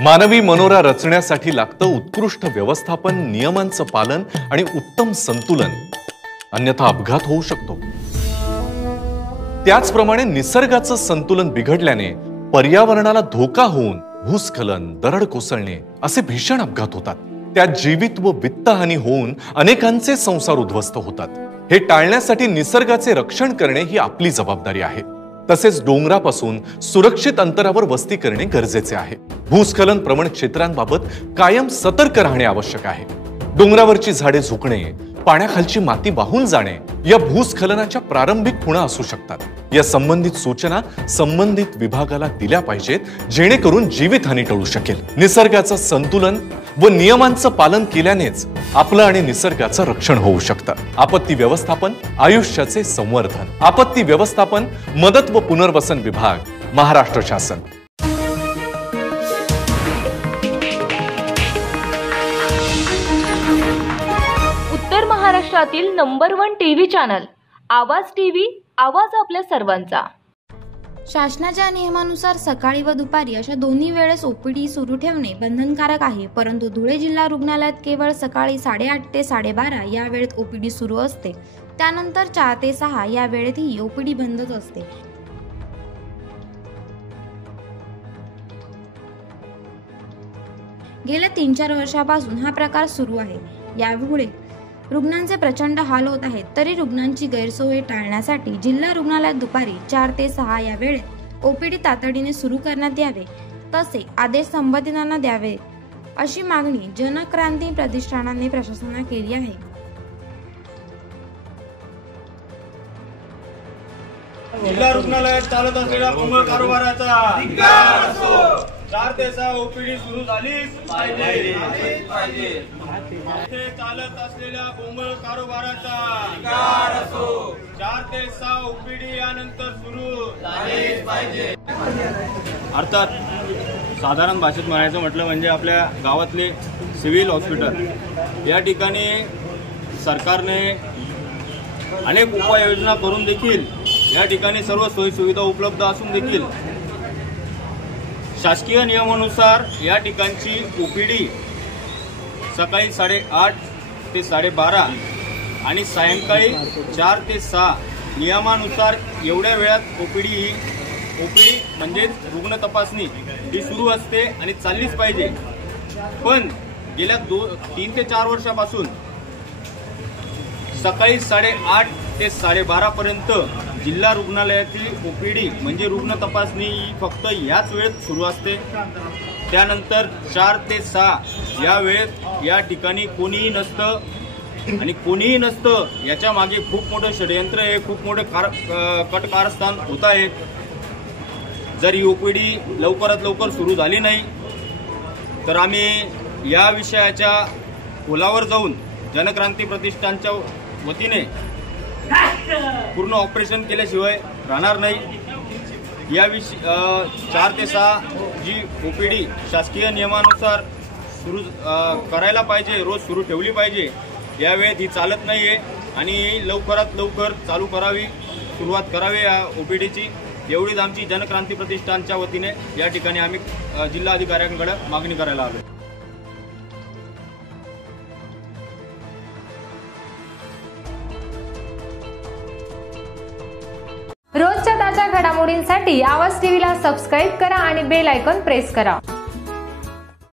मानवी मनोरा रचण्यासाठी लागतं उत्कृष्ट व्यवस्थापन, नियमांचं पालन आणि उत्तम संतुलन, अन्यथा अपघात होऊ शकतो। त्याचप्रमाणे निसर्गाचं संतुलन बिघडल्याने पर्यावरणाला धोका होऊन भूस्खलन, दरड कोसळणे असे भीषण अपघात होतात। त्यात जीवित व वित्तहानी होऊन अनेकांचे संसार उद्ध्वस्त होतात। हे टाळण्यासाठी निसर्गाचे रक्षण करणे ही आपली जबाबदारी आहे। तसेच डोंगरापासून सुरक्षित अंतरावर वस्ती करणे गरजेचे आहे। भूस्खलन प्रवण क्षेत्रांबाबत कायम सतर्क राहणे आवश्यक आहे। डोंगरावरची झाडे झुकणे, पाण्याखालची माती वाहून जाणे या भूस्खलनाच्या प्रारंभिक खुणा असू शकतात। या संबंधित सूचना संबंधित विभागाला दिल्या पाहिजेत, जेणेकरून जीवितहानी टळू शकेल। निसर्गाचं संतुलन व नियमांचं पालन केल्यानेच आपलं आणि निसर्गाचं रक्षण होऊ शकतं। आपत्ती व्यवस्थापन, आयुष्याचे संवर्धन। आपत्ती व्यवस्थापन, मदत व पुनर्वसन विभाग, महाराष्ट्र शासन। उत्तर महाराष्ट्रातील नंबर 1 टीव्ही चॅनल आवाज टीव्ही, आवाज आपल्या सर्वांचा। शासनाच्या नियमानुसार सकाळी व दुपारी अशा दोन्ही वेळेस ओपीडी सुरू ठेवणे बंधनकारक आहे, परंतु धुळे जिल्हा रुग्णालयात केवळ सकाळी 8:30 ते 12:30 या वेळेत ओपीडी सुरू असते। त्यानंतर 4 ते 6 या वेळेतही ओपीडी बंदच असते। गेल्या 3-4 वर्षापासून हा प्रकार सुरू आहे। यामुळे रुग्णांचे प्रचंड हाल होत आहेत। तरी रुग्णांची गैरसोय टाळण्यासाठी जिल्हा रुग्णालयात दुपारी 4 ते 6 या वेळेत ओपीडी तातडीने सुरू करण्यात यावे, तसे आदेश संबंधितांना द्यावे, अशी मागणी जनक्रांती प्रतिष्ठानाने प्रशासनाला केली आहे। जिल्हा रुग्णालयात चालत असलेल्या बोंबळ कारभाराचा धिक्कार असो। 4 ते 6 ओपीडी सुरू झालीच पाहिजे। इथे चालत असलेल्या बोंबळ कारभाराचा धिक्कार असो। 4 ते 6 ओपीडी यानंतर सुरू झालीच पाहिजे। अर्थात साधारण भाषेत म्हणायचं म्हटलं म्हणजे आपल्या गावातले सिव्हिल हॉस्पिटल या ठिकाणी सरकारने अनेक उपाययोजना करून देखील या ठिकाणी सर्व सोयी सुविधा उपलब्ध असून देखील शासकीय नियमानुसार या ठिकाणची ओपीडी सकाळी 8:30 ते 12:30 आणि सायंकाळी 4 ते 6 नियमानुसार एवढ्या वेळात ओपीडी म्हणजे रुग्ण तपासणी ही सुरू असते आणि चाललीच पाहिजे। पण गेल्या 3 ते 4 वर्षापासून सकाळी 8:30 ते 12:30 पर्यंत जिल्हा रुग्णालयातील ओपीडी म्हणजे रुग्ण तपासणी फक्त याच वेळेत सुरू असते। त्यानंतर 4 ते 6 या वेळेत या ठिकाणी कोणीही नसतं आणि कोणीही नसतं याच्या मागे खूप मोठं षडयंत्र आहे, खूप मोठे कटकारस्थान होत आहे। जर ही ओपीडी लवकरात लवकर सुरू झाली नाही तर आम्ही या विषयाच्या खोलावर जाऊन जनक्रांती प्रतिष्ठानच्या वतीने पूर्ण ऑपरेशन केल्याशिवाय राहणार नाही। या 4 ते 6 जी ओपीडी शासकीय नियमानुसार सुरू करायला पाहिजे, रोज सुरू ठेवली पाहिजे, यावेळेत ही चालत नाहीये आणि लवकरात लवकर चालू करावी, सुरुवात करावी या ओपीडीची। एवढीच आमची जनक्रांती प्रतिष्ठानच्या वतीने या ठिकाणी आम्ही जिल्हा अधिकाऱ्यांकडे मागणी करायला आलो। रोजच्या ताज्या घडामोडींसाठी आवाज टीव्हीला सबस्क्राईब करा आणि बेल आयकॉन प्रेस करा।